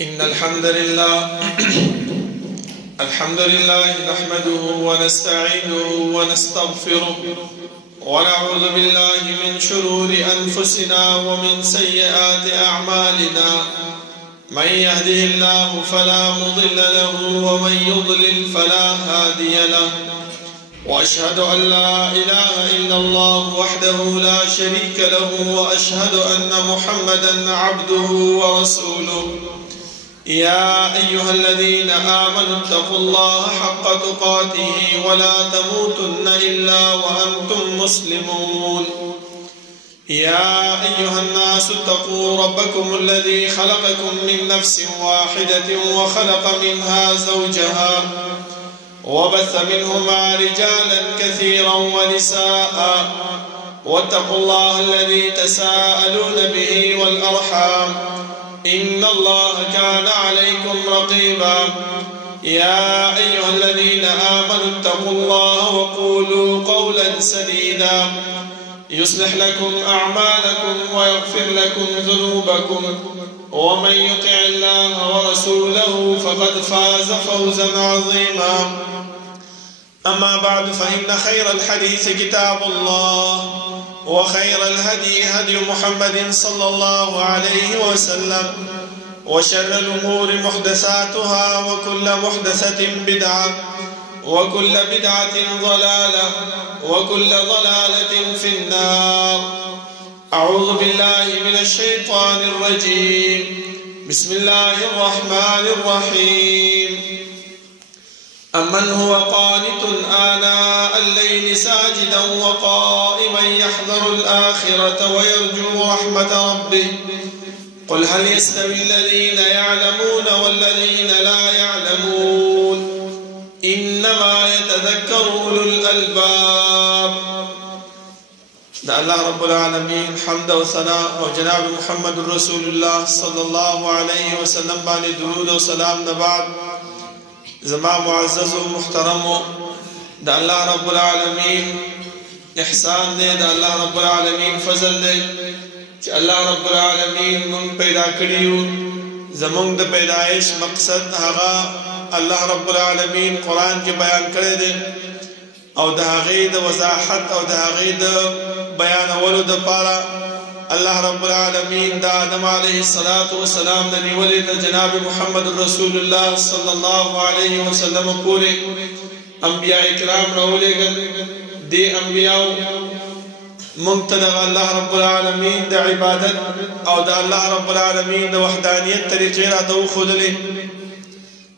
إن الحمد لله نحمده ونستعينه ونستغفره ونعوذ بالله من شرور أنفسنا ومن سيئات أعمالنا من يهده الله فلا مضل له ومن يضلل فلا هادي له وأشهد أن لا إله إلا الله وحده لا شريك له وأشهد أن محمدا عبده ورسوله يا أيها الذين آمنوا اتقوا الله حق تقاته ولا تموتن إلا وأنتم مسلمون يا أيها الناس اتقوا ربكم الذي خلقكم من نفس واحدة وخلق منها زوجها وبث منهما رجالا كثيرا ونساء واتقوا الله الذي تساءلون به والأرحام إن الله كان عليكم رقيبا يا أيها الذين آمنوا اتقوا الله وقولوا قولا سديدا يصلح لكم أعمالكم ويغفر لكم ذنوبكم ومن يطع الله ورسوله فقد فاز فوزا عظيما أما بعد فإن خير الحديث كتاب الله وخير الهدي هدي محمد صلى الله عليه وسلم وشر الأمور محدثاتها وكل محدثة بدعة وكل بدعة ضلالة وكل ضلالة في النار. أعوذ بالله من الشيطان الرجيم. بسم الله الرحمن الرحيم. أمن هو قانت آناء الليل ساجدا وقائما يحذر الآخرة ويرجو رحمة ربه قل هل يستوي الذين يعلمون والذين لا يعلمون إنما يتذكر أولو الألباب. دا الله رب العالمين حمد و ثناء و جناب محمد رسول الله صلى الله عليه وسلم بانی درود و سلام نبعد. زما معزز و محترم دا الله رب العالمین احسان دے، دا الله رب العالمین فضل دے چې الله رب العالمین من پیدا کړیو. زمونږ د پیدایش مقصد هغه الله رب العالمین قرآن کې بیان کړی دی او د هغې د وضاحت او د هغې د بیانولو دپاره الله رب العالمین د آدم علیه السلام د نیولې د جناب محمد رسول الله صلی الله علیه وسلم پورې انبیاء کرام راولېږل. دې انبیاو موږ ته د الله رب العالمین د عبادت او د الله رب العالمین د وحدانیت طریقې راته وښودلې،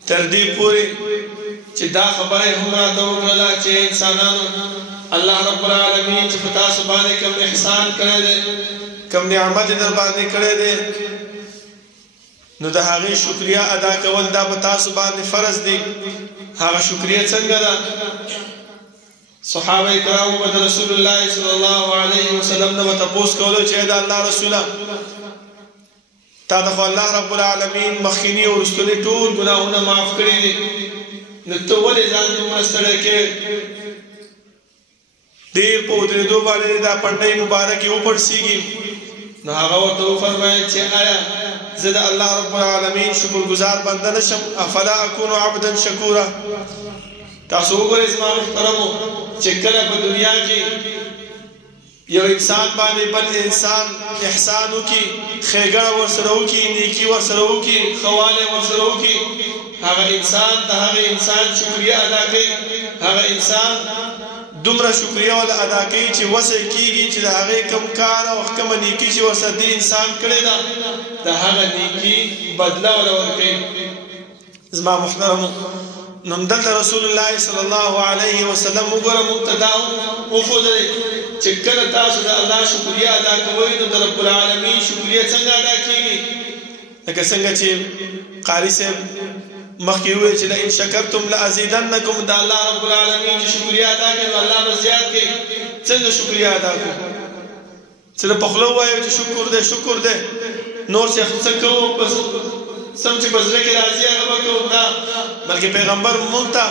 تر دې پورې چې دا خبره هم راته وکړله چې انسانانو الله رب العالمین چې په تاسو باندې کوم احسان کړی دی، کوم نعمت در باندې کړی دی، نو د هغې شکریه ادا کول دا په تاسو باندې فرض دی. هغه شکریه څنګه ده؟ صحابه کرامو به د رسول الله صلی الله علیه وسلم نه به تپوس کولو چې د الله رسوله تا د خو الله رب العالمین مخکیني او وروستني ټول ګناهونه معاف کړي دي، نو ته ولې ځان دومره ستړی کوې؟ ډېر په ودرېدو باندې دا پنډۍ مبارکې وپړسېږي. نو هغه ورته وفرمایل چې آیا زه د الله رب العالمین شکرګزار بنده نشم؟ افلا اکونو عبدا شکورا. تاسو وګورئ زما محترمو چې کله په دنیا کې یو انسان باندې بل انسان احسان وکړي، ښېګړه ورسره وکړي، نیکي ورسره وکړي، ښه والی ورسره وکړي، هغه انسان د هغه انسان شکریه ادا کوي. هغه انسان دومره شکریه ول ادا کوي چې وسه کېږي چې د هغې کوم کار او کومه نیکي چې ورسره دې انسان کړې ده د هغه نیکي بدله وله ورکوي. زما محترمو نو دلته رسول الله صلی الله علیه وسلم وګوره موږ ته دا وښودلې چې کله تاسو د الله شکریه ادا کوئ نو د رب العالمین شکریه څنګه ادا کېږي؟ لکه څنګه چې قاري صاحب مخکې وویل چې لئن شکرتم لازیدنکم، د الله رب العالمین چې شکریه ادا کړي نو الله به زیات کړي. څنګه شکریه ادا کړو؟ چې په خوله ووایو چې شکر دی شکر دی، نور چې څه کوو بس سم چې په زړه کې راځي هغه به کوو؟ نه، بلکې پیغمبر موږ ته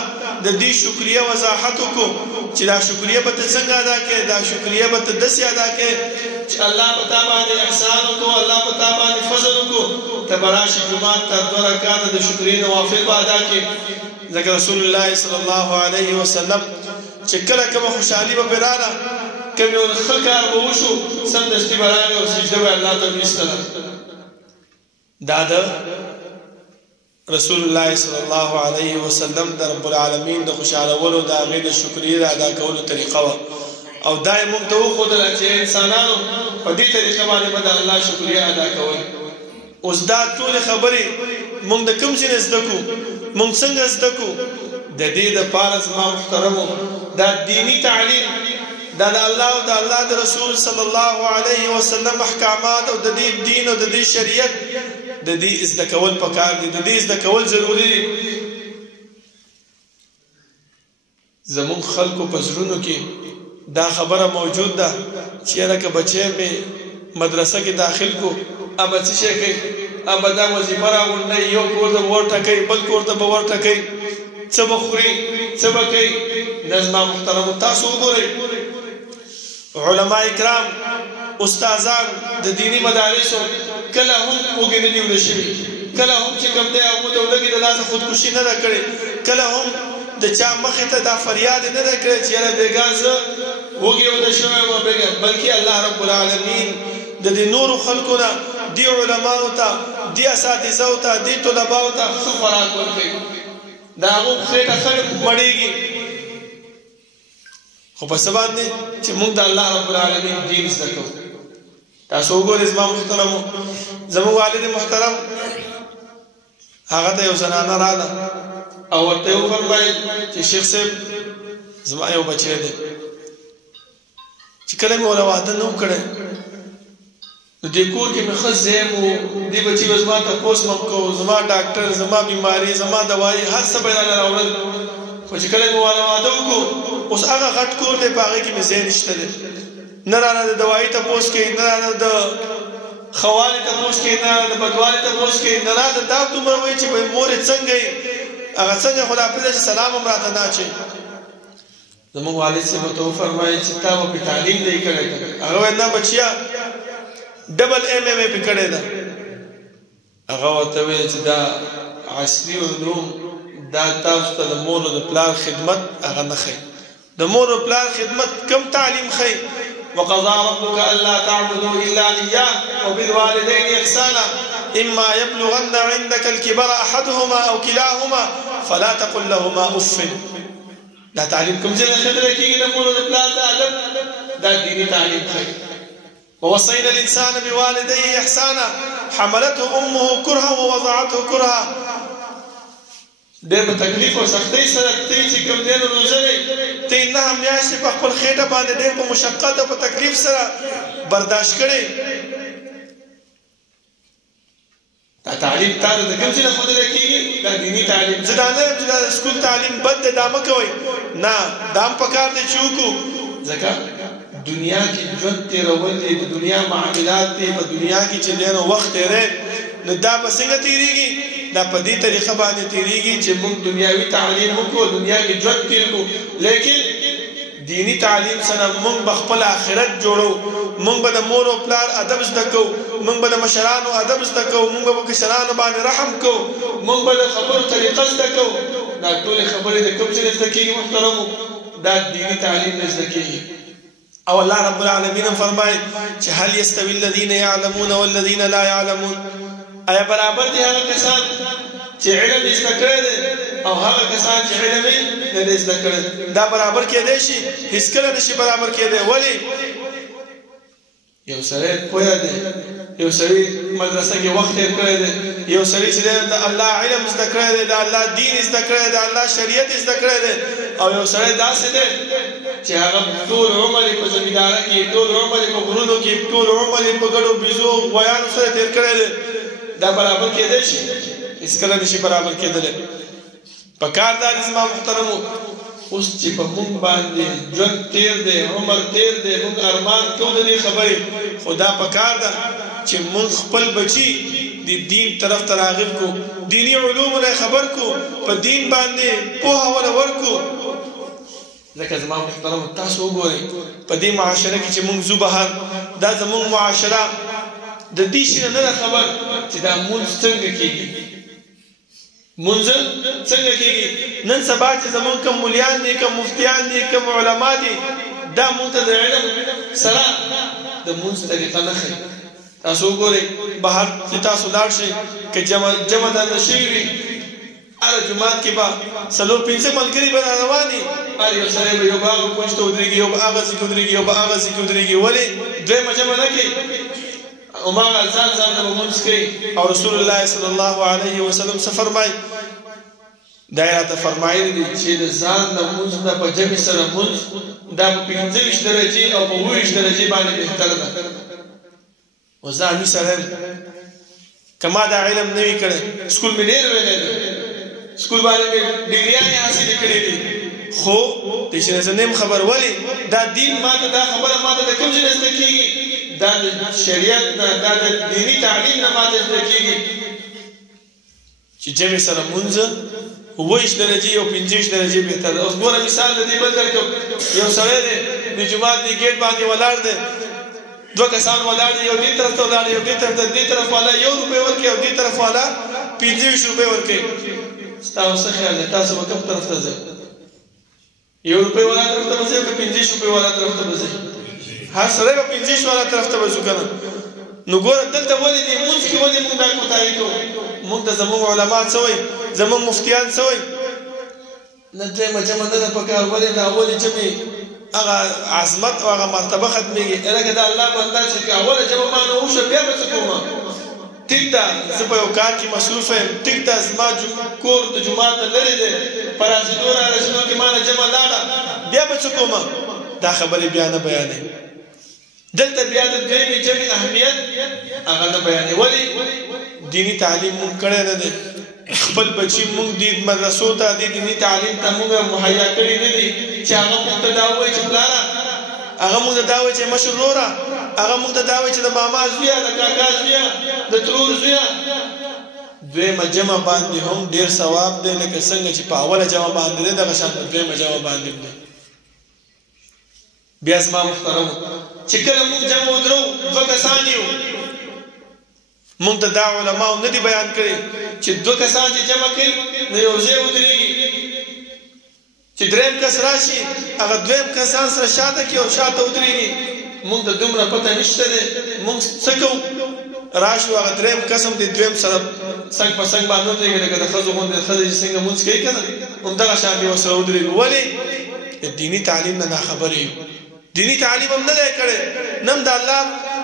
د دې شکریه وضاحت وکړو چې دا شکریه به ته څنګه ادا کړې دا شکریه به ته داسې ادا کړې چې الله په تا باندې احسان وکړو الله په تا باندې فضل وکړو ته به راشې جومات ته 2 رکعاته د شکریې نوافل به ادا کړې ځکه رسول الله صلی الله علیه وسلم چې کله کومه خوشحالي به پرې راغله کوم یو ښه کار به وشو سمدستي به راغی او سجده به الله ته ویستله دا د رسول الله صلی الله علیه وسلم د رب العالمین د خوشالولو د هغې د شکریې د ادا کولو طریقه وه او دا یې موږ ته وښودله چې انسانانو په دې طریقه باندې به د الله شکریه ادا کوئ اوس دا ټولې خبرې موږ د کوم ځای نه زده کړو موږ څنګه زده کړو د دې دپاره زما محترمو دا دیني تعلیم دا د الله او د الله د رسول صلی الله علیه وسلم احکامات او د دې دین او د دې شریعت د دې زده کول پکار دي د دې زده کول ضروري دي زمون خلکو په زړونو کې دا خبره موجود ده چې لکه بچی مې مدرسه کې داخل کو ابا څه شي کوي ابا دا وظیفه راغونډي یو کور ته ورټکوي بل کور ته به ورټکوي څه به خوري څه به کوي زما محترمو تاسو وګورئ علماء کرام استادان د دینی مدارسو کله هم وګڼل دي شوی کله هم چې کوم دی هغه ته ولګي د لاسه خودکشي نه کړي کله هم د چا مخې ته دا فریاد نه کړي چې یاره بیګا زه وګي ود شوی و بیګا بلکې الله رب العالمین د دې نور خلقو نه دی علماء ته دی اساتذه ته دی طلباء ته خوراک ورکړي دا هغه خېټه خلک مړیږي خو په سبا باندې چې موږ د الله رب العالمین دین زده کوو تاسو وګورئ زما محترمو زموږ والد محترم هغه ته یو زنانه راغله او ورته یې وفرمایل چې شیخ صاحب زما یو بچی دی چې کله مې ورته واده نه و کړی نو دې کور کې مې ښه ځای و دې بچي به زما تپوس مې کوو زما ډاکټر زما بیماري زما دوایي هر څه به یې رانه راوړل خو چې کله مې ورته واده وکړو اوس هغه غټ کور دی په هغې کې مې ځای نشته دی نه رانه د دوایي تپوس کوي نه رانه د خوالې تپوس کوي نه رانه د بدوالې تپوس کوي نه رانه دا دومره وایي چې مورې څنګه یې هغه څنګه خدا پرېږده چې سلام هم راته نه اچوي زموږ والد صاحب ورته وفرمایل چې تا به پې تعلیم دی کړی هغه ویل نه بچیا ډبل ایم ایم پې کړې ده هغه ورته ویل چې دا عصري علوم دا تاسو ته د مور او د پلار خدمت هغه نه ښیي د مور او پلار خدمت کم تعلیم ښیي وقضى ربك الا تعبدوا الا اياه وبالوالدين احسانا اما يبلغن عندك الكبر احدهما او كلاهما فلا تقل لهما اف دا تعلیم کوم ځای نه خبره کېږي د مور او د پلار د ادب دا دیني تعلیم ښیي ووصينا الانسان بوالديه احسانا حملته امه كرها ووضعته كرها ډېر په تکلیف او سختۍ سره ته چې کوم دی نو روزلې ته نه میاشتې په خپل خېټه باندې ډېر په مشقت او په تکلیف سره برداشت کړې دا تعلیم تا د کوم ځای نه ښودلی کېږي دا دیني تعلیم زه دا نه یم چې دا سکول تعلیم بد دی دا مه کوئ نه دا هم پکار دی چې وکړو ځکه دنیا کې ژوند تېرول دی د دنیا معاملات دی په دنیا کې چې دی نو وخت تېری نو دا به څنګه تېرېږي دا په دې طریقه باندې تېرېږي چې موږ دنیاوي تعلیم وکړو دنیا کې ژوند تېر کړو لیکن دینی تعلیم سره موږ به خپل آخرت جوړو موږ به د مور او پلار ادب زده کوو موږ به د مشرانو ادب زده کوو موږ به په کشرانو باندې رحم کوو موږ به د خبرو طریقه زده کوو دا ټولې خبرې د کوم ځای نه زده کېږي محترمو دا دینی تعلیم نه زده کېږي او الله رب العالمین فرمایي چې هل یستوي الذین یعلمون والذین لا یعلمون آیا برابر دي هغه کسان چې علم یې زده کړی دی او هغه کسان چې علم یې نه دی زده کړی دا برابر کېدی شي هېڅکله نه شي برابر کېدی ولې یو سړی پوهه دی یو سړی مدرسه کې وخت تېر کړی دی یو سړی چې دی د الله علم زده کړی دی د الله دین زده کړی دی د الله شریعت زده کړی دی او یو سړی داسې دی چې هغه ټول عمر یې په زمینداره کې ټول عمر یې په غرونو کې ټول عمر یې په ګډو بیزو غویانو سره تېر کړی دی دا برابر کېدی شي هېڅکله نشي برابر کېدلی پکار دا زما محترمو اوس چې په موږ باندې ژوند تېر دی عمر تېر دی موږ ارمان کوو د دې خبرې خو دا پکار ده چې موږ خپل بچي د دین طرف ته راغب کو دینی علوم نه خبر کو په دین باندې پوهه ولا ورکو لکه زما محترم تاسو وګورئ په دې معاشره کې چې موږ زو بهر دا زموږ معاشره د دې شي نه خبر چې دا مونږ څنګه کېږي مونږ څنګه کېږي نن سبا چې زموږ کوم مليان دي کوم مفتیان دي کوم علما دي دا مونږ ته د علم سره د مونږ طریقه نه ښيي تاسو وګورئ بهر چې تاسو لاړ شئ که جمع د نشي وي هر جمعات کې به څلور پنځه ملګري به رواني هر یو سړی به یو به هغه کونج ته ودرېږي یو به هغه ځای کې ودرېږي یو به هغه ځای کې ودرېږي ولې دویمه جمع نه کوي وما ځان ځان ته مونځ کوي او رسول الله صلی الله علیه وسلم څه فرمایي دا یې راته فرمایلي دي چې د ځان د مونځ نه په جمع سره مونځ دا په 25 درجې او په 20 درجې باندې بهتر ده اوس دا امي سره کما دا علم نه وي کړی سکول مې ډېر ویلی دی سکول باندې مې ډګریانې حاصلې کړې دي خو د شنه نیم خبر ولې دا دین ماته دا خبره ماته د کوم ځای زده کېږي دا د شریعت نه دا د دیني تعلیم نه ماته زده کېږي چې جمع سره مونځ 20 درجې او 50 درجې بهتر ده اوس ګوره مثال د دې بل درکړم یو سړی دی د جومات د ګیټ باندې ولاړ دی دوه کسان ولاړ دي یو دې طرف ته ولاړ یو دې طرف ته دې طرف والا 1 روپۍ ورکوي او دې طرف والا 25 روپۍ ورکوي ستاسو څه خیال دی تاسو به کوم طرف ته ځئ 1 روپۍ والا طرف ته به ځئ که 50 روپۍ والا طرف ته به ځئ هر سړی به 50 والا طرف ته به ځو که نه نو ګوره دلته ولې دې مونځ کې ولې مونږ دا کوتاهي کوو مونږ ته زموږ علما څه وایي زموږ مفتیان څه وایي نه درېیمه جمع نه ده پکار ولې د اولې جمعې هغه عظمت او هغه مرتبه ختمېږي لکه د الله بنده چې که اوله جمع ما نه وشه بیا به څه کومه ټیک ده زه په یو کار کې مصروف یم ټیک ده زما کور د جومات نه لرې دی په راشدو را راشدو کې ما نه جمع لاړه بیا به څه کومه دا خبرې بیا نه بیانوي دلته بیا د دویمې جمعې اهمیت هغه نه بیانوي ولې دیني تعلیم مونږ کړی نه دی خپل بچی مونږ د مدرسو ته د دیني تعلیم ته مونږ مهیا کړي نه دي چې هغه مونږ ته دا وایي چې پلاره هغه مونږ ته دا وایي چې مشر وروره هغه مونږ ته دا وایي چې د ماما زویه د کاکا زویه د ترور زویه دویمه جمع باندې هم ډېر ثواب دی لکه څنګه چې په اوله جمع باندې دی دغه شان په دویمه جمع باندې دی بیا زما محترمو چې کله مونږ جمع ودرو دوه کسان یو مونږ ته دا علماو نه دي بیان کړي چې دوه کسان چې جمع کوي نو یو ځای ودرېږي چې درېیم کس راشي هغه دویم کسان سره شاته کړي او شاته ودرېږي مونږ ته دومره پته نشته دی مونږ څه کوو راشو هغه درېیم کس هم د دویم سره څنګ په څنګ باندې ودرېږي لکه د ښځو غوندې ښځې چې څنګه مونځ کوي که نه همدغه شان دې ورسره ودرېږي ولې د دیني تعلیم نه ناخبره یو دینی تعلیم هم نه دی کړی نن د الله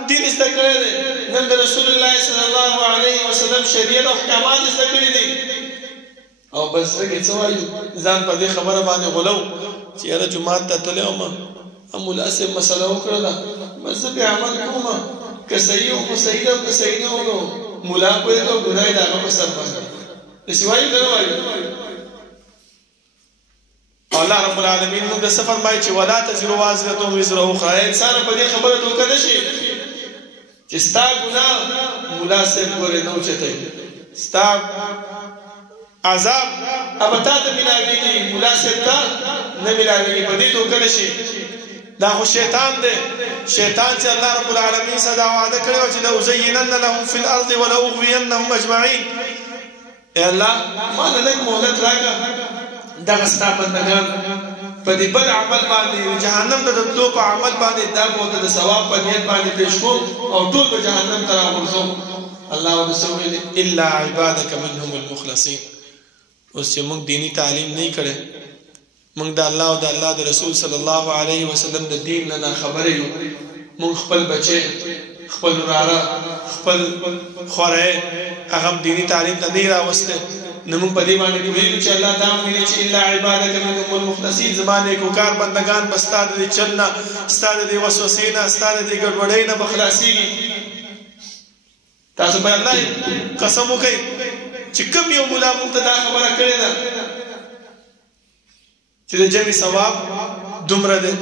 دین زده کړی دی نن د رسول الله صلی الله علیه وسلم شریعت او احکامات زده کړي دي او بس زه څه وایو ځان په دې خبره باندې غولو چې یاره جومات ته تللی وم ملا صاحب مسله وکړله بس زه پرې عمل کوم که صحیح وم صحیح ده او که صحیح نه وم نو ملا پوهېږي او ګناه یې د هغه په سر باندې داسې وایو که نه وایو الله رب العالمین موږ د څه فرمایي چې ولا تزر وازرة وزر اخرى انسان په دې خبره دوکه نه شي چې ستا ګناه ملا صاحب پورې نه اوچتوي ستا عذاب اب تا ته ملاویږي ملا صاحب ته نه ملاویږي په دې دوکه نه شي دا خو شیطان دی شیطان چې الله رب العالمین سره دا وعده کړې وه چې لأزینن لهم فی الارض ولأغوینهم اجمعین ای الله ما له لږ مهلت راکړه دغه ستا بندګان په دې بل عمل باندې جهنم ته د تلو په عمل باندې دا به ورته د ثواب په نیت باندې پیش کوم او ټول به جهنم ته راغورځوم الله ورته ویل الا عبادک منهم المخلصین اوس چې موږ دیني تعلیم نه کړی موږ د الله او د الله د رسول صلی الله علیه وسلم د دین نه ناخبره یو موږ خپل بچی خپل وراره خپل خوری هغه دیني تعلیم ته نه راوسته نو موږ په دې باندې ویلو چې الله دا ویلي چې الا عبادک منهم المخلصین زمانه کو کار بندگان بستا د چلنا ستا د وسوسې نه ستا د ګډوډۍ نه بخلاصيږي تاسو په الله قسم وکړئ چې کوم یو مولا موږ ته دا خبره کړې ده چې د جمع ثواب دومره ده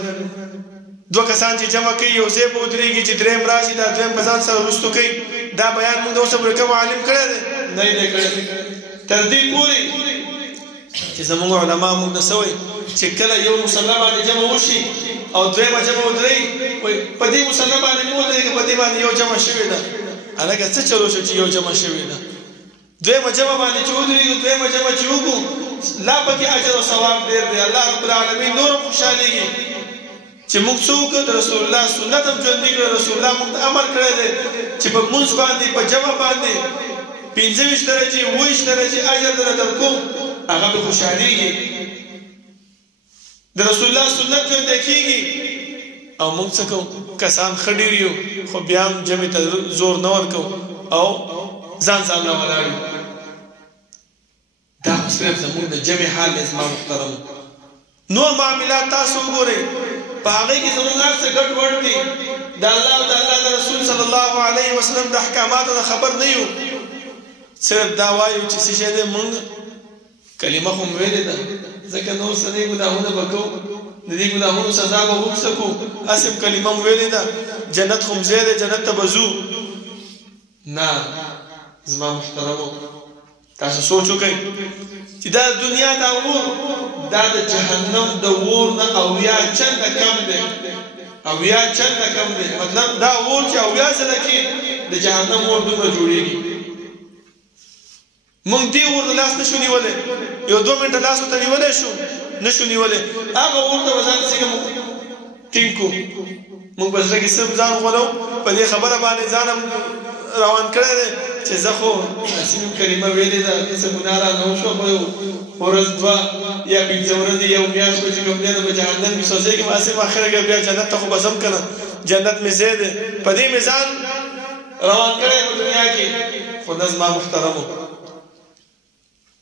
دوه کسان چې جمع کوي یو ځای به ودرېږي چې درېیم راشي دا درېیم به ځان سره وروستو کوي دا بیان موږ د اوسه پورې کوم عالم کړی دی؟ نه یې دی کړی. تر دې پورې چې زموږ علما موږ ته څه وایي چې کله یو مصلی باندې جمع وشي او دویمه جمع ودرېږي، وایي په دې مصلی باندې مه ودرېږه، په دې باندې یو جمع شوې ده. هلکه څه چلو شو چې یو جمع شوې ده؟ دویمه جمع باندې چې ودرېږو، دویمه جمع چې وکړو، لا پکې اجر او ثواب ډېر دی. الله رب العالمین نور هم خوشحالېږي چې موږ څه وکړو، د رسول الله سنت هم ژوندي کړو. رسول الله موږ ته امر کړی دی چې په مونځ باندې په جمع باندې 25 درجې 20 درجې اجر در درکوم، هغه به خوشحالېږي. د رسول الله سنت ژوندی کېږي او موږ څه کوو؟ کسان ښه ډېر یو خو بیا هم جمع ته زور نه ورکوو او ځان نه ولاړ یو. دا خو صرف زموږ د جمع حال دی. زما محترم نور معاملات تاسو وګورئ، په هغې کې زموږ هر څه ګډ وډ دي. د الله او د الله د رسول صلی الله علیه وسلم د احکاماتو نه خبر نه یو، صرف دا وایو چې څه شی دی، موږ کلمه خو مو ویلې ده، ځکه نور څه دی ګناهونه به کوو، د دې ګناهونو سزا به وګسکو، هسې کلمه مو ویلې ده، جنت خو مځای دی، جنت ته به ځو. نه زما محترمو، تاسو سوچ وکئ چې دا دنیا دا اور دا د جهنم د اور نه 80 چنده کم دی. 80 چنده کم دی. مطلب دا اور چې 80 ځله کې د جهنم اور دومره جوړېږي. موږ دې اور د لاس نشو نیولی، یو 2 منټه لاس ورته نیولی شو نشو نیولی، هغه اور ته به ځان څنګه ټینګ کړو؟ موږ به زړه کې صرف ځان غولو، په دې خبره باندې ځان هم روان کړی دی چې زه خو داسې مې کلمه ویلې ده، څه ګناه رانه وشوه، خو یو ورځ 2 یا 5 ورځې یو میاشت به چې کوم دی نو به جهنم کې سوځېږم، هسې به اخره کې بیا جنت ته خو به ځم که نه، جنت مې ځای دی. په دې مې ځان روان کړی په دنیا کې. خو نه زما محترمو،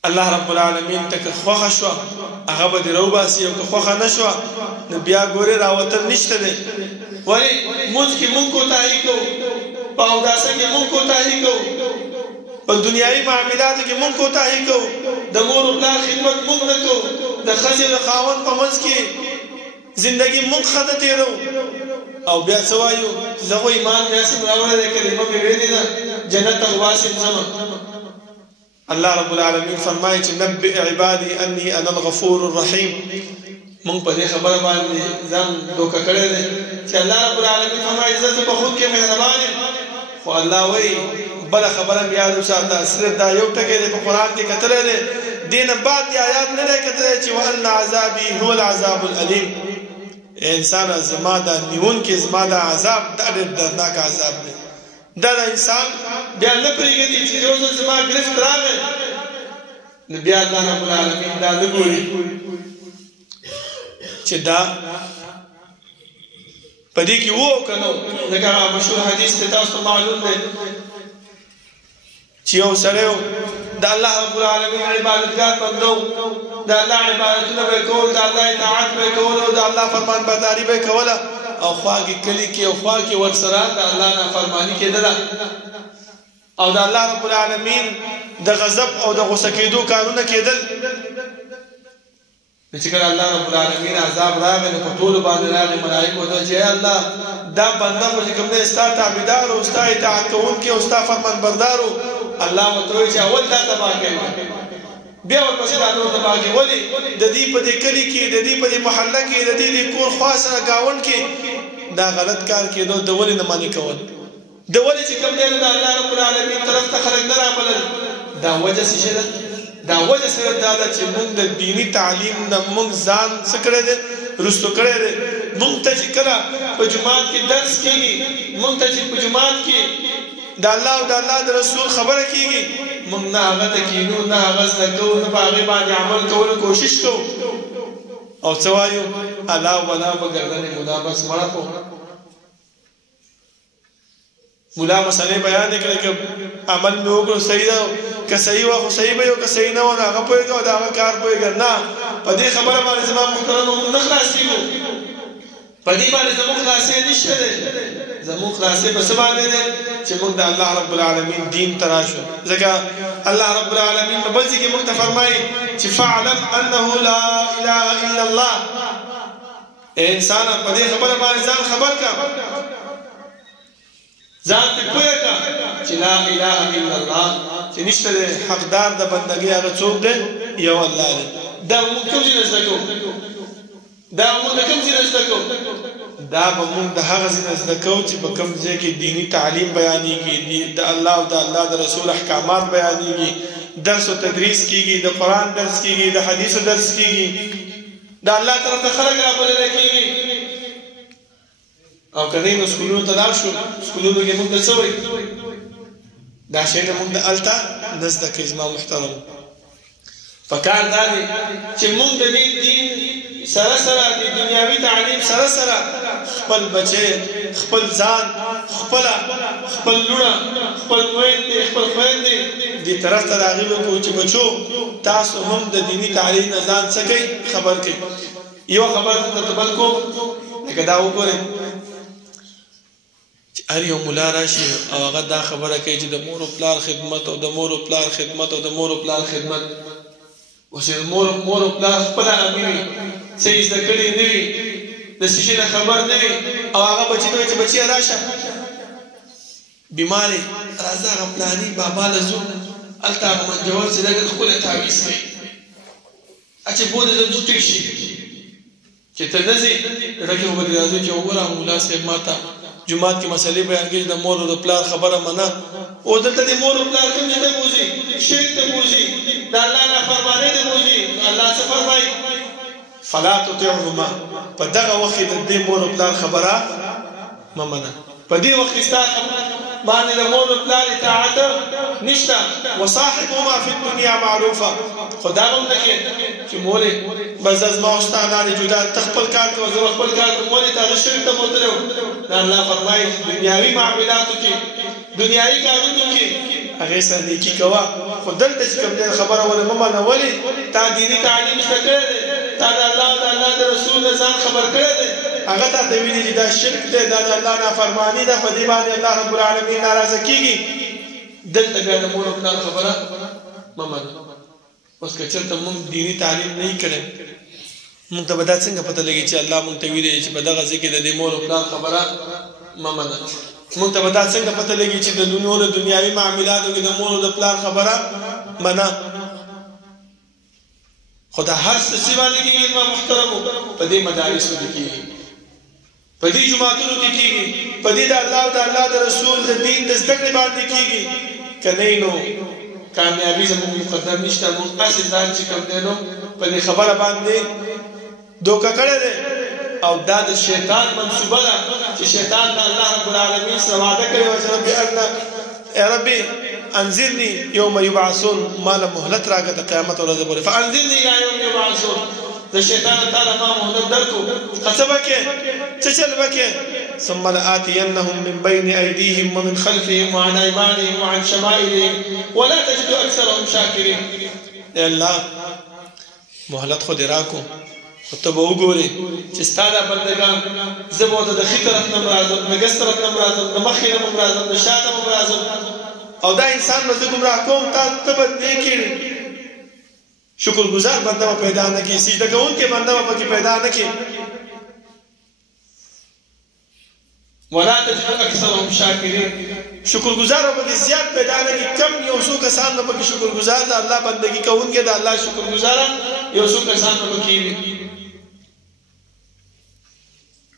الله رب العالمین ته که خوښه شوه هغه به دې راوباسي، او که خوښه نه شوه نو بیا ګورې راوتل نشته دی. ولې مونځ کې مونږ کوتاهي کوو، په اوداسه کې مونږ کوتاهي کوو، په دنیایي معاملاتو کې مونږ کوتاهي کوو، د مور او پلار خدمت مونږ نه کوو، د ښځې او د خاوند په منځ کې زندګي مونږ ښه نه تېروو، او بیا څه وایو؟ زه خو ایمان مې هسې راوړی دی، کلمه مې ویلې ده، جنت ته واسم ځمه. الله رب العالمین فرمایي چې نبئ عبادي انی انا الغفور الرحیم. مونږ په دې خبره باندې ځان دوکه کړی دی چې الله رب العالمین فرمایي زه بخښونکی مهربان یم. خو الله وایي بله خبره مې یاد وساته، صرف دا یو ټکی دی په قرآن کې کتلی دی، دې نه بعد دې آیات نه دی کتلی چې وان عذابي هو العذاب العلیم. انسان زما دا نیونکی، زما دا عذاب دا ډېر دردناک عذاب دی. دا د انسان بیا نه پرېږدي چې یو ځل زما ګرفت راغی نو بیا الله رب العالمین دا نه ګوري چې دا په دې کې وو که نه وو. لکه هغه مشهور حدیث دی، تاسو معلوم دی چې یو سړی و د الله رب العالمین عبادتګار بنده و، د الله عبادتونه به یې کول، د الله اطاعت به یې کول، او د الله فرمانبرداري به یې کوله، او خوا کې کلي کې او خوا کې ورسره د الله نافرماني کېدله، او د الله رب العالمین د غضب او د غصه کېدو کارونه کېدل. چې کله الله رب العالمین عذاب راغی نو په ټولو باندې راغی، ملایکو ته چې ای الله دا بنده خو چې کوم دی ستا تابعدار او ستا اطاعت کوونکی او ستا فرمانبردار و، الله ورته وایي چې اول دا تباه کوي، بیا ورپسې دا نور تباه کوي. ولې د دې په دې کلي کې، د دې په دې محله کې، د دې کور خوا سره ګاونډ کې دا غلط کار کېدو، د ولې نه منې کول، د ولې چې کوم دی نو د الله رب العالمین طرف ته خلک نه رابلل. دا وجه څه شی ده؟ دا وجه صرف دا ده چې موږ د دیني تعلیم نه موږ ځان څه کړی دی؟ رسو کړی دی. موږ ته چې کله په جومات کې درس کېږي، موږ ته چې په جومات کې د الله او د الله د رسول خبره کېږي، موږ نه هغه ته کېنو، نه هغه زده کوو، نه په هغې باندې عمل کولو کوشش کوو، او څه وایو؟ الله ولا به ګردنې ملا بس مړه کړو. ملا مسئلې بیان یې کړې که عمل مې وکړو صحیح ده، که صحیح وه خو صحیح به یو، که صحیح نه وه نو هغه پوهېږه او د هغه کار پوهېږه. نه، په دې خبره باندې زما محترمو موږ نه خلاصېږو، په دې باندې زموږ خلاصې نشته دی. زموږ خلاصې په څه باندې دی؟ چې موږ د الله رب العالمین دین ته راشو. ځکه الله رب العالمین په بل ځای کې موږ ته فرمایي چې فاعلم انه لا اله الا الله. انسانه په دې خبره باندې ځان خبر کړه ځان ته پوهه کړه چې لا اله الا الله چې نشته حقدار د بندګۍ هغه څوک دی یو الله دی دا موږ کوم ځای زده کوو دا موږ کوم ځای زده کوو دا به موږ د هغه ځای زده کوو چې په کوم ځای کې دینی تعلیم بیانېږي د الله او د الله د رسول احکامات بیانېږي درس او تدریس کیږي د قرآن درس کیږي د حدیثو درس کیږي د الله طرف ته خلک رابلل کیږي او کله نو سکولونو ته لاړ شو سکولونو کې موږ څه وایي دا شی نه موږ د الته نه زده کوي زما محترم فکار دا دی چې موږ د دې دین سره سره د دنیاوي تعلیم سره سره خپل بچي خپل ځان خپل لوڼه خپل خویندې خپل خویندې دې طرف ته راغلي وکړو چې بچو تاسو هم د دیني تعلیم نه ځان څه کوئ خبر کوئ یو خبر درته بل کوم لکه دا وګورئ هر یو مولا راشي او هغه دا خبره کوي چې د مور او پلار خدمت او د مور او پلار خدمت او د مور او پلار خدمت اوس مور او پلار خپل امیر څه زده کړي نه وي د څه شي خبر نه وي او هغه بچی ته چې بچی راشه بیماری راځه هغه پلاني بابا لزو الته هغه منجول چې دغه خپل تعویض کوي اچھا بوده د ټیک شي چې ته نزي راکه وبد راځي چې وګوره مولا صاحب ماته جمعات کې مسلې بیان کړي د مور او د پلار خبره منه او دلته د مور او پلار کوم ځای ته بوزي شرک ته بوزي د الله نه فرمانه ته بوزي الله څه فرمایي فلا تطعهما په دغه وخت د دې مور او پلار خبره ممنه په دې وخت ستاسو باندې د مور او پلار اطاعت نشته وصاحبهما فی الدنيا معروفه خدا هم لکه چې مورې بس از ما استادانه جدا تخپل کار ته زو خپل کار مورې ته شرک ته بوتلو دا الله فرمایي دنیاوی معاملاتو کې دنیاوی کارونو کې هغه سره نیکی کوا خو دلته چې کوم خبره ونه ممنه ولی تا دینی تعلیم شته تا د الله او د الله د رسول ځان خبر کړی هغه ته ویلي چې دا شرک دی دا د الله نافرمانی ده په دې باندې الله رب العالمین ناراضه کیږي دلته بیا د مور او پلار خبره ممنه اوس که چېرته موږ دینی تعلیم نه کړی موږ ته به دا څنګه پته لګي چې الله موږ ته ویلي چې په دغه ځای کې د دې مور او پلار خبره ممنه موږ ته به دا څنګه پته لګي چې د نور دنیاوي معاملاتو کې د مور او د پلار خبره منه خدا هر څه سی باندې کېږي ما محترمو په دې مدارسو کې کېږي په دې جماعتونو کې کېږي په دې د الله او د الله د رسول د دین د زده کړې باندې کېږي کنه نو کامیابی زموږ مقدم نشته موږ اسې ځان چې کوم دی نو په دې خبره باندې دوکه کړی دی او دا د شیطان منصوبه ده چې شیطان د الله رب العالمین سره وعده کړی و چې ربي ربي انذرني يوم يبعثون مال مهلت راګه د قیامت ورځ پورې فانذرني يوم يبعثون د شیطان تعالی ما مهلت درکو قصبکه څه چل وکه ثم لآتينهم من بين ايديهم ومن خلفهم وعن ايمانهم وعن شمائلهم ولا تجد اكثرهم شاكرين الله مهلت خو دراکو خو ته به وګورې چې ستا دا بندګان زه به ورته د ښي طرف نه راځم د ګس طرف نه راځم د مخې نه راځم د شا نه راځم او دا انسان به زه ګمراه کوم ته به دې کې شکر گزار بنده به پیدا نه کړي سجده کوونکی بنده به پکې پیدا نه کړي ولا تجد اکثرهم شاکرین شکر گزار به زیات پیدا نه کړي کم یو څو کسان به پکې شکر گزار د الله بندگی کوونکی د الله شکر گزار یو څو کسان به پکې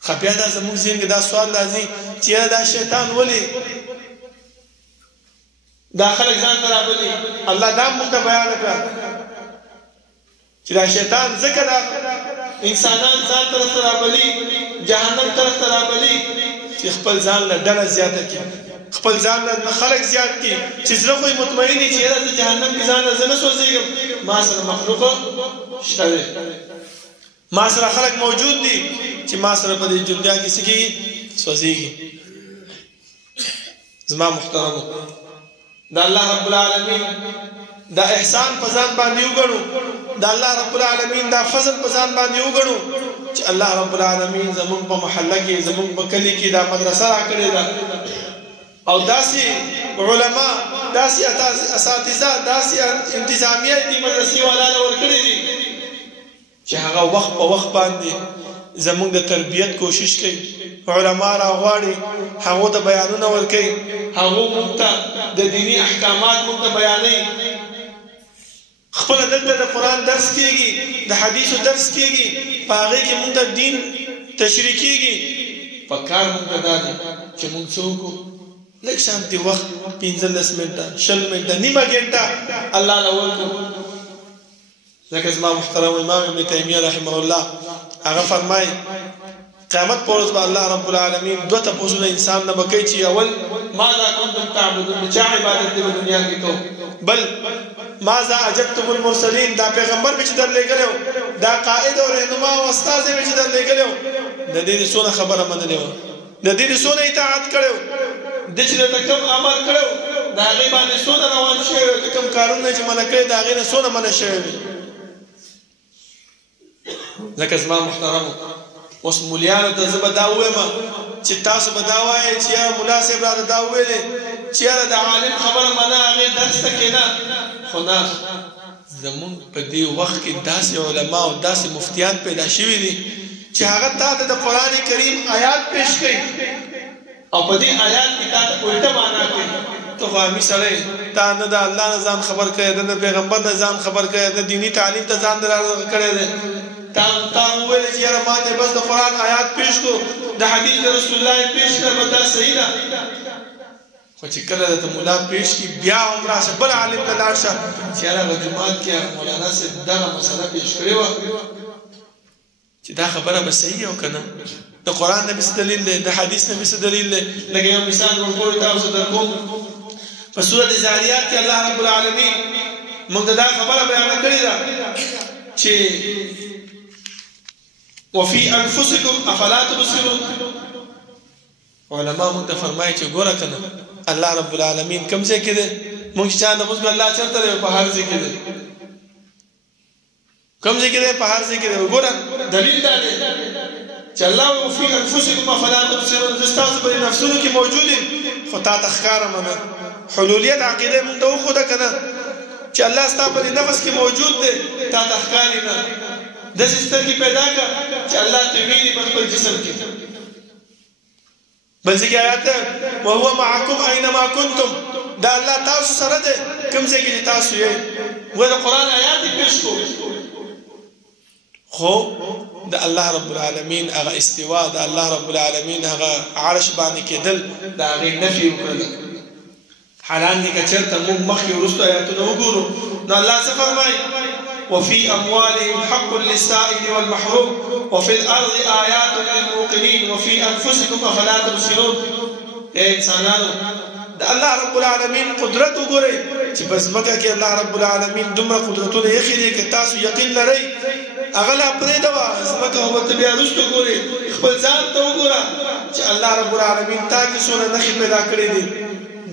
خپیا دا زموږ ذهن کې دا سوال راځي چې دا شیطان ولې دا خلک ځان ته رابلي الله دا موږ ته بیان کړ چې دا شیطان ځکه دا انسانان ځان طرف ته رابلي جهنم طرف ته رابلي چې خپل ځان له ډله زیاته کړي خپل ځان له خلک زیات کړي چې زړه خو مطمئن دي چې د جهنم کې ځان نه سوځيږم ما سره مخلوق شته ما سره خلق موجود دي چې ما سره په دې دنیا کې سکی سوځيږي زما محترم دا الله رب العالمین دا احسان په ځان باندې وګڼو دا الله رب العالمین دا فضل په ځان باندې وګڼو چې الله رب العالمین زمون په محله کې زمون په کلی کې دا مدرسه راکړې ده او داسې علما داسې اساتذه داسې انتظامیه دي مدرسې والا ورکړي دي چې هغه وخت په وخت باندې زمونږ د تربیت کوشش کوي علما راغواړي هغو ته بیانونه ورکوي هغو موږ ته د دیني احکامات موږ ته بیانوي خپله دلته د قرآن درس کېږي د حدیثو درس کېږي په هغې کې موږ ته دین تشریح کېږي په کار موږ ته دا دی چې موږ څه وکړو لږ شانتې وخت 15 منټه 20 منټه نیمه ګنټه الله له ورکړو ځکه زما محترم امام ابن تیمیه رحمه الله هغه فرمایي قیامت پر ورځ به الله رب العالمین دوه تپوسونه انسان نه به کوي چې اول ماذا کنتم تعبدون چا عبادت دی په دنیا کې کوو بل ماذا اجبتم المرسلین دا پیغمبر به چې درلېږلی و دا قائد او رهنما او استازی به چې درلېږلی و د دې د څونه خبره منلې وه د دې د څونه اطاعت کړی و د چې درته کوم امر کړی و د هغې باندې څونه روان شوی و که کوم کارونه چې منع کړی د هغې نه څونه منع شوی وي ځکه زما محترمو اوس مولیانو ته زه به دا ووایم چې تاسو به دا وایئ چې یاره ملا صاحب راته دا وویلې چې یاره د عالم خبره منه هغې درس ته کښېنه خو نه زمونږ په دې وخت کې داسې علما او داسې مفتیان پیدا شوي دي چې هغه تا ته د قرآن کریم آیات پیش کوي او په دې آیات کې تا ته الټه معنا کوي ته خو عامي سړی تا نه د الله نه ځان خبر کړی نه د پیغمبر نه ځان خبر کړی نه دیني تعلیم ته ځان درغه کړی دی تا وویل چې یاره ما ته بس د قرآن آیات پیش کړو د حدیث د رسول الله پیش کړه به دا صحیح ده خو چې کله درته ملا پیش کړي بیا هم راشه بل عالم ته لاړ شه چې یاره هغه جومات کې مولانا صاحب دغه مسله پیش کړې وه چې دا خبره به صحیح او که نه د قرآن نه به څه دلیل دی د حدیث نه به څه دلیل دی لکه یو مثال ورکوی تاسو در کوم په سورت ذاریات کې الله رب العالمین موږ ته دا خبره بیانه کړې ده چې وفي انفسكم افلا تبصرون علماء موږ ته فرمایي چې ګوره که نه الله رب العالمین کوم ځای کې دی موږ چې چا نموز به الله چېرته دی په هر ځای کې دی کوم ځای کې دی په هر ځای کې دی ګوره دلیل دا دی چې الله وفي انفسكم افلا تبصرون زه ستاسو په نفسونو کې موجود یم خو تا ته ښکاره منه حلولیت عقیده موږ ته وښوده که نه چې الله ستا په نفس کې موجود دی تا ته ښکاري نه داسې سترګې پیدا کړه چې الله ته ویني په خپل جسم کې بل ځای کې آیات ده وهو معکم اینما کنتم دا الله تاسو سره دی کوم ځای کې چې تاسو یې وایي د قرآن آیات یې پیش کړو خو د الله رب العالمین هغه استوا د الله رب العالمین هغه عرش باندې کېدل د هغې نفي وکړل حالانکه که چېرته موږ مخکې وروستو آیاتونه وګورو نو الله څه فرمایي وفي أموالهم حق للسائل والمحروم وفي الأرض آيات للموقنين وفي أنفسكم أفلا تبصرون اے انسانانو د الله رب العالمین قدرت وګورئ چې په ځمکه کې الله رب العالمین دومره قدرتونه ایښي دي که تاسو یقین لرئ هغه لا پرېږدوه ځمکه خو ورته بیا وروسته ګورئ خپل ځان ته وګوره چې الله رب العالمین تا کې څونه نښې پیدا کړې دي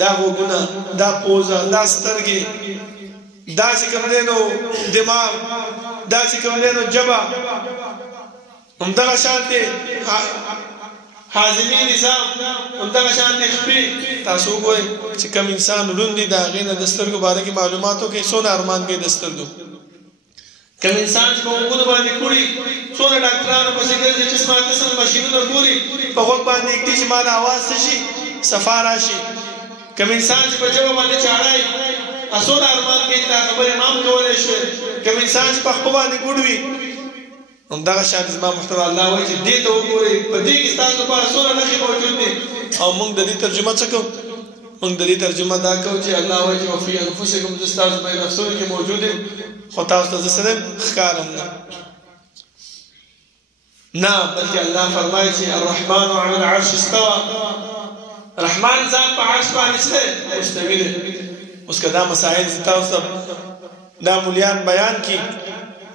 دا غوږونه دا پوزه دا سترګې دا چې کوم دی نو دماغ دا چې کوم دی نو ژبه همدغه شان دی هاضمي نظام همدغه شان دی خپې تاسو وګورئ چې کوم انسان ړوند دی د هغې نه د سترګو باره کې معلومات وکړئ څونه ارمان کوي د سترګو کوم انسان چې په غوږونو باندې کړي څونه ډاکټرانو پسې ګرځي قسمه قسم ماشینونه ګوري په غوږ باندې ږدي چې ما د اواز څه شي صفا راشي کوم انسان چې په ژبه باندې چاړی اسونه ارمان کوي دا خبرې امام کولی شوی کوم انسان چې په خپه باندې ګوډ وي همدغه شان زما محتوا الله وایي چې دې ته وګورئ په دې کې ستاسو لپاره څونه نښې موجود دي او موږ د دې ترجمه څه کوو موږ د دې ترجمه دا کوو چې الله وایي چې وفي انفسکم زه ستاسو په نفسونو کې موجود یم خو تاسو ته زه څه یم ښکارم نه بلکې الله فرمایي چې الرحمن علی العرش استوى رحمان ځان په عرش باندې څه دی مستوي دی اوس که دا مسائل چې تاسو ته دا مولیان بیان کړي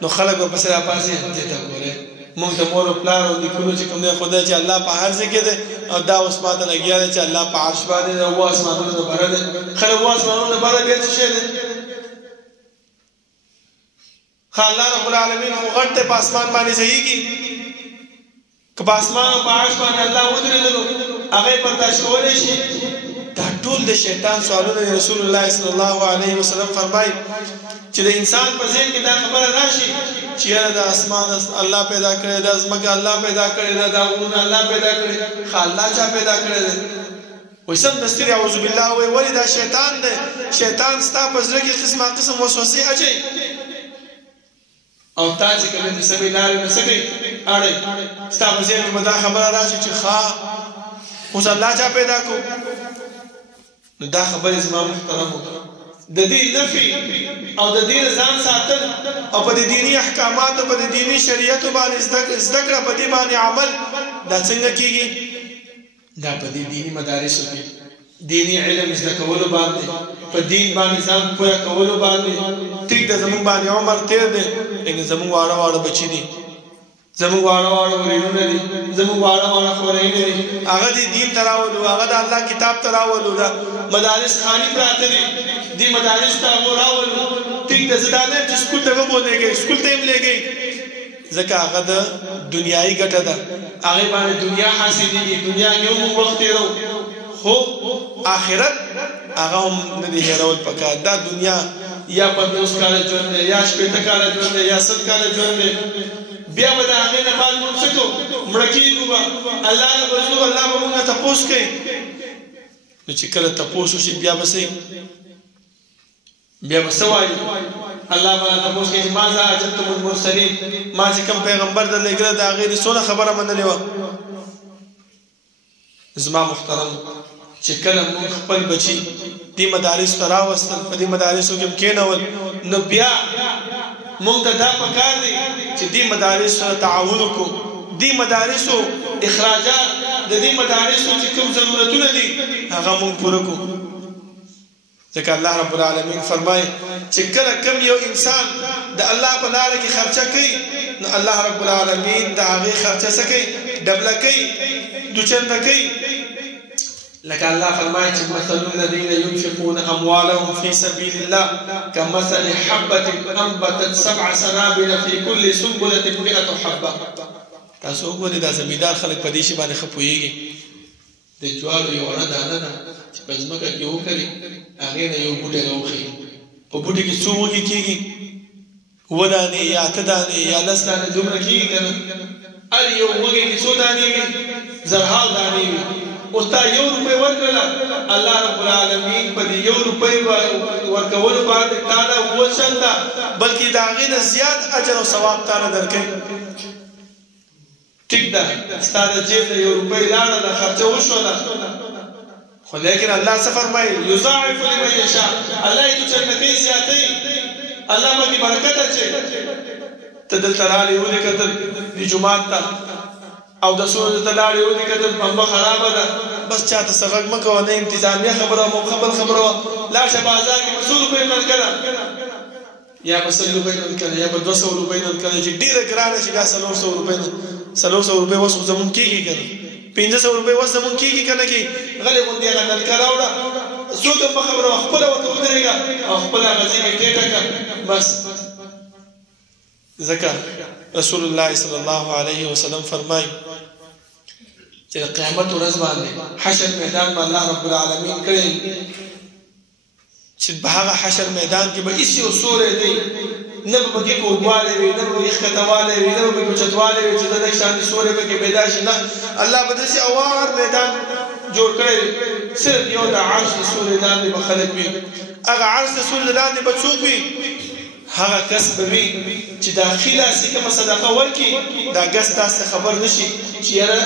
نو خلک به پسې راپاڅي دې ته ګورئ موږ د مور او پلار او نیکونو چې کوم دی خدای چې الله په هر ځای کې دی او دا اوس ماته لګیا دی چې الله په عرش باندې دی اووه اسمانونو نه بره دی خلک اووه اسمانونو نه بره بیا څه شی دی ښه الله رب العالمین خو غټ دی په اسمان باندې ځایږي که په اسمان او په عرش باندې الله ودرېدلو هغه یې برداشت کولی شي دا ټول د شیطان سوالونه رسول الله صلی الله علیه وسلم فرمایي چې د انسان په ذهن کې دا خبره راشي چې یاره د اسمان الله پیدا کړی دا ځمکه الله پیدا کړی دا غرونه الله پیدا کړی خو الله چا پیدا کړی دی وایي سمدستي اعوذ بالله وایي ولې دا شیطان دی شیطان ستا په زړه کې قسمه قسم وسوسې اچوي او تا چې کله د سمې لارې نه څه کوي اړوي ستا په ذهن کې به دا خبره راشي چې ښه اوس الله چا پیدا کړو نو دا خبرې زما محترمو د دې نفي او د دې ځان ساتل او په دینی احکاماتو په دینی شریعت باندې زده کړه په دې باندې عمل دا څنګه کیږي دا په دینی مدارسو کې دینی علم زده کولو باندې په دین باندې ځان پوهه کولو باندې ټیک د زموږ باندې عمر تیر دی لیکن زموږ واړه واړه بچي دي زموږ واړه واړه ورېرونه دي زموږ واړه واړه خورینې دي هغه دې دین ته راولو هغه د الله کتاب ته راولو دا مدارس خالي پراته دي دې مدارس ته هغه راولو ټیک د زده نه چې سکول ته وبولېږي سکول ته هم لېږي ځکه هغه د دنیایي ګټه ده هغې باندې دنیا حاصلېږي دنیا کې هم وخت تېرو خو آخرت هغه هم نه دی هېرول پکار دا دنیا یا 50 کاله ژوند دی یا 80 کاله ژوند دی یا 100 کاله ژوند دی بیا به د هغې نه بعد موږ څه کوو مړه کېږو به الله نه به ځو الله به موږ نه تپوس کوي نو چې کله تپوس وشي بیا به څه بیا به څه وایي الله به تپوس کوي چې ماذا اجبتم المرسلین ما چې کوم پیغمبر در لېږلی د هغې دې څونه خبره منلې وه زما محترم چې کله موږ خپل بچي دې مدارسو ته راوستل په دې مدارسو کې هم کېنول نو بیا موږ ته دا پکار دی چې دې مدارسو سره تعاون وکړو دې مدارسو اخراجات د دې مدارسو چې کوم ضرورتونه دي هغه موږ پوره کړو ځکه الله رب العالمین فرمایي چې کله کوم یو انسان د الله په لاره کې خرچه کوي نو الله رب العالمین د هغې خرچه څه کوي ډبله کوي دوچنده کوي لك الله فرمائي مثل الذين ينفقون أموالهم في سبيل الله كمثل حبة أنبتت 7 سنابل في كل سنبلة 100 حبة تاسو وګورئ دا زمیندار خلک په دې شی باندې ښه پوهېږي د جوارو یو وړه دانه ده چې په ځمکه کې وکري هغې نه یو بوټی راوښیي په بوټي کې څو وږي کېږي 7 دانې یا 8 دانې یا 10 دانې دومره کېږي که نه هر یو وږی کې څو دانې وي زرهاو دانې وي اوس تا 1 روپۍ ورکړله الله رب العالمین په دې 1 روپۍ ورکولو باندې تا له 7 چنده بلکې د هغې نه زیات اجر او ثواب تا له درکوي ټیک ده ستا د جیب نه 1 روپۍ لاړله خرچه وشوله خو لیکن الله څه فرمایي یضاعف لمن یشاء الله یې دوچندګۍ زیاتوي الله باندې برکت اچوي ته دلته راغلې ولیکتل دې جومات ته او د سورج ته لاړې ولیکتل پنبه خرابه ده بس چاته څه غږ مه کوه نه انتظامیه خبره وه مخبل خبره وه لاړ شه بازار کې به 100 روپۍ نلکله یا به 100 روپۍ نلکله یا به 200 روپۍ نلکله چې ډېره ګرانه شي بیا 400 روپۍ 400 روپۍ اوس خو زمونږ کېږي که نه 500 روپۍ اوس زمونږ کېږي که نه کېږي غلې غوندې هغه نلکه راوړه څوک هم په خبره وه خپله ورته ودرېږه او خپله هغه ځای کې ټیټه کړه بس ځکه رسول الله صلی الله علیه وسلم فرمایي چې د قیامت ورځ باندې حشر میدان به الله رب العالمین کړی چې په هغه حشر میدان کې به هېڅ یو سوری دی نه به پکې کوږوالی وي نه به پکې ښکتهوالی وي نه به پکې اوچتوالی وي چې د لږ شانې سوری پکې پیدا شي نه الله به داسې اوار میدان جوړ کړی وي صرف یو د عرش د سوري لاندې به خلک وي هغه عرش د سوري لاندې به څوک وي هغه کس به وي چې داخلي لاسي کومه صدقه ورکړي دا کس تاسو خبر نشي چې یاره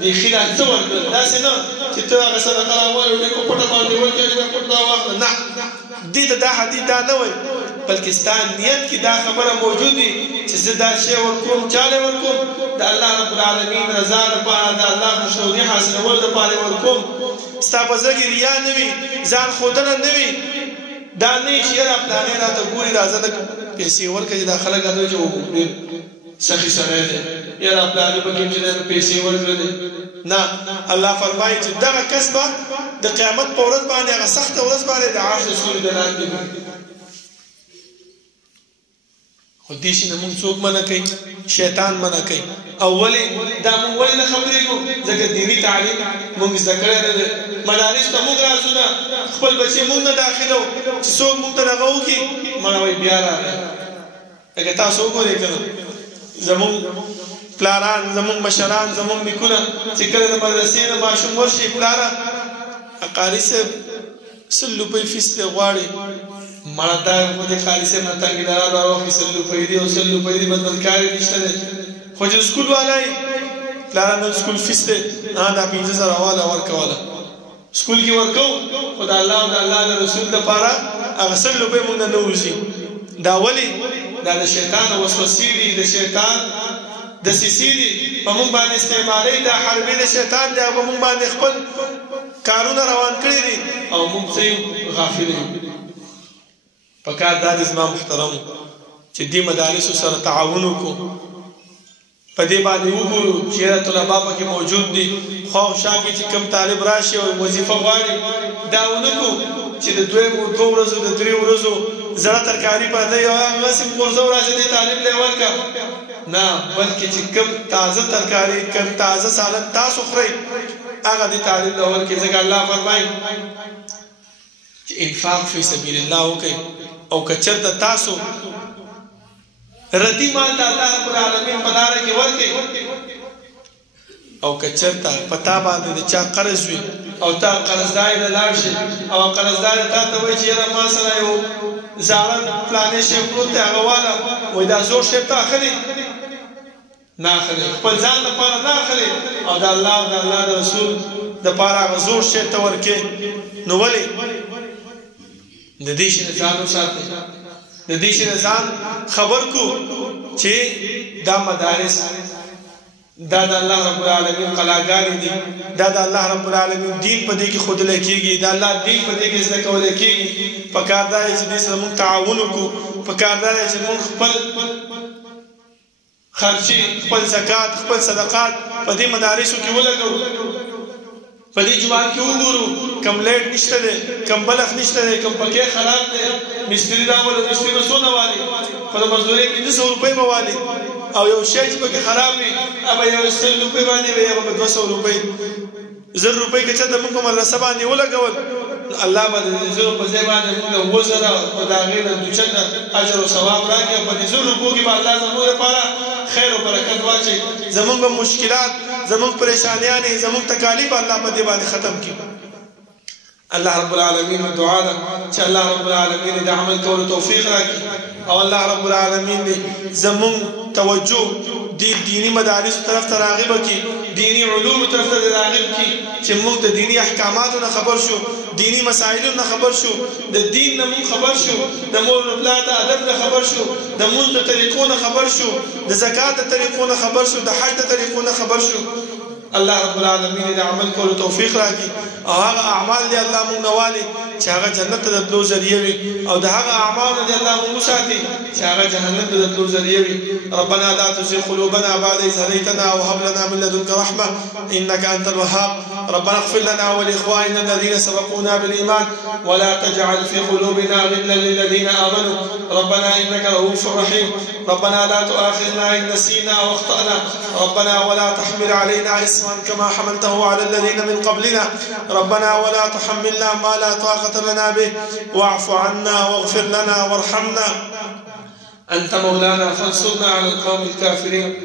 دې ښي لاس څه ورکړل داسې نه چې ته هغه صدقه راوړې ډېر په پټه باندې ورکړې ډېر پټ راواخله نه دې ته دا حدیث دا نه وایي بلکې ستا نیت کې دا خبره موجود وي چې زه دا شی ورکوم چاله ورکوم د الله رب العالمین رضا لپاره د الله خوشنودي حاصلولو لپاره ورکوم ستا په زړه کې ریا نه وي ځان ښودنه نه وي دا نه چې یاره پلانې راته ګوري راځه لږ پیسې ورکړه چې دا خلک راته چې ډېر سخي سړی دی یاره پلانې پکې چې دی پیسې ورکړلې نه الله فرمایي چې دغه کس به د قیامت په ورځ باندې هغه سخته ورځ باندې د عرش د سوري د لاندې خو دې شي نه مونږ څوک منع کوي شیطان منع کوي او ولې دا مونږ ولې نه خبرېږو ځکه دیني تعلیم مونږ زده کړی نه دی مدارس ته مونږ راځو نه خپل بچې مونږ نه داخلو چې څوک مونږ ته دغه وکړي مړه وایي بیا راغی لکه تاسو وګورئ که نه زمونږ پلاران زمونږ مشران زمونږ نیکونه چې کله د مدرسې نه ماشوم ورشي پلاره قاري صاحب 100 روپۍ فیس دی غواړي مړه دا خو د قاري صاحب نه تنګېداره به واخلي 100 روپۍ دي او 100 روپۍ دي بدلکاري نشته دی خو چې سکول والا یې پلاره نن سکول فیس دی دا 15,000 والا ورکوله سکول کې ورکوو خو د الله او د الله د رسول دپاره هغه 100 روپۍ مونږ نه نه وځي دا ولې دا د شیطان وسوسې دي د شیطان دسیسې دي په مونږ باندې استعمالوي دا حربې د شیطان دی او په مونږ باندې خپل کارونه روان کړي دي او مونږ څه یو غافل یو پکار دا دی زما محترمو چې دې مدارسو سره تعاون وکړو په دې باندې وګورو چې طلبا پکې موجود دي خوا او شا کې چې کوم طالب راشي او وظیفه غواړي دا ونه کړو چې د 2 ورځو د 3 ورځو زړه ترکاري پاتې یو هغسې غورځو راشي دې طالب لی ورکړه نه بلکې چې کوم تازه ترکاري کوم تازه سالن تاسو خورئ هغه دې طالب له ورکړي ځکه الله فرمایي چې انفاق فی سبیل الله وکړئ او که چېرته تاسو ردی مال د الله رب العالمین په لاره کې ورکړئ او که چېرته په تا باندې د چا قرض وي او تا قرضدار ته لاړ شي او قرضدار تا ته وایي چې یاره ما سره یو زاړه پلانې شی پروت دی هغه واله وایي دا زوړ شی ته اخلي نه اخلي خپل ځان لپاره نه اخلي او د الله او د الله د رسول دپاره هغه زوړ شی ته ورکړي نو ولې د دې شي نه ځان وساتئ د دې شي نه ځان خبر کو چې دا مدارس دا د الله رب العالمین قلاګانې دي دا د الله رب العالمین دین په دې کې ښودلی کېږي د الله دین په دې کې زده کولی کېږي پکار دا دی چې دې سره مونږ تعاون وکړو پکار دا دی چې مونږ خپل خرچې خپل زکات خپل صدقات په دې مدارسو کې ولګوو په دې جومات کې وګورو کم لیټ نشته دی کم بلخ نشته دی کم پکې خراب دی مستري راوړه مستري به څونه والي خو د مزدورۍ 1500 روپۍ به والي او یو شی چې پکې خراب وي هغه یو 100 روپۍ باندې وي یا به 200 روپۍ 1000 روپۍ که چېرته موږ په مدرسه باندې ولګول الله به د 1000 په ځای باندې موږ له 2000 او د هغې نه دوچنده اجر او ثواب راکړي او په دې 1000 روپو کې به الله زموږ لپاره خیر او برکت واچوي زموږ مشکلات زموږ پریشانیانې زموږ تکالیف الله په دې باندې ختم کړي الله رب العالمین دعا ده چې الله رب العالمین د عمل کولو توفیق راکړي او الله رب العالمین زموږ توجه دینی مدارس طرف ته راغب کړي دینی علوم طرف ته راغب کړي چې موږ د دینی احکاماتو نه خبر شو دینی مسائلو نه خبر شو د دین نه موږ خبر شو د مور پلار د ادب نه خبر شو د مونځ د طریقو نه خبر شو د زکات د طریقو نه خبر شو د حج د طریقو نه خبر شو الله رب العالمین د عمل کولو توفیق راکړي او هغه اعمال دی الله مونږ نه والي چې هغه جنت ته د تلو ذریعه وي او د هغه اعمالو دی الله مونږ وساتي چې هغه جهنم ته د تلو ذریعه وي ربنا لا تزغ قلوبنا بعد إذ هديتنا وهب لنا من لدنك رحمة إنك أنت الوهاب ربنا اغفر لنا ولإخواننا الذين سبقونا بالإيمان ولا تجعل في قلوبنا غلا للذين آمنوا ربنا إنك رؤوف رحيم ربنا لا تؤاخذنا إن نسينا أو أخطأنا ربنا ولا تحمل علينا إصرا كما حملته على الذين من قبلنا ربنا ولا تحملنا ما لا طاقة لنا به واعف عنا واغفر لنا وارحمنا أنت مولانا فانصرنا على القوم الكافرين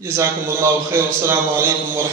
جزاكم الله خير والسلام عليكم ورحمة الله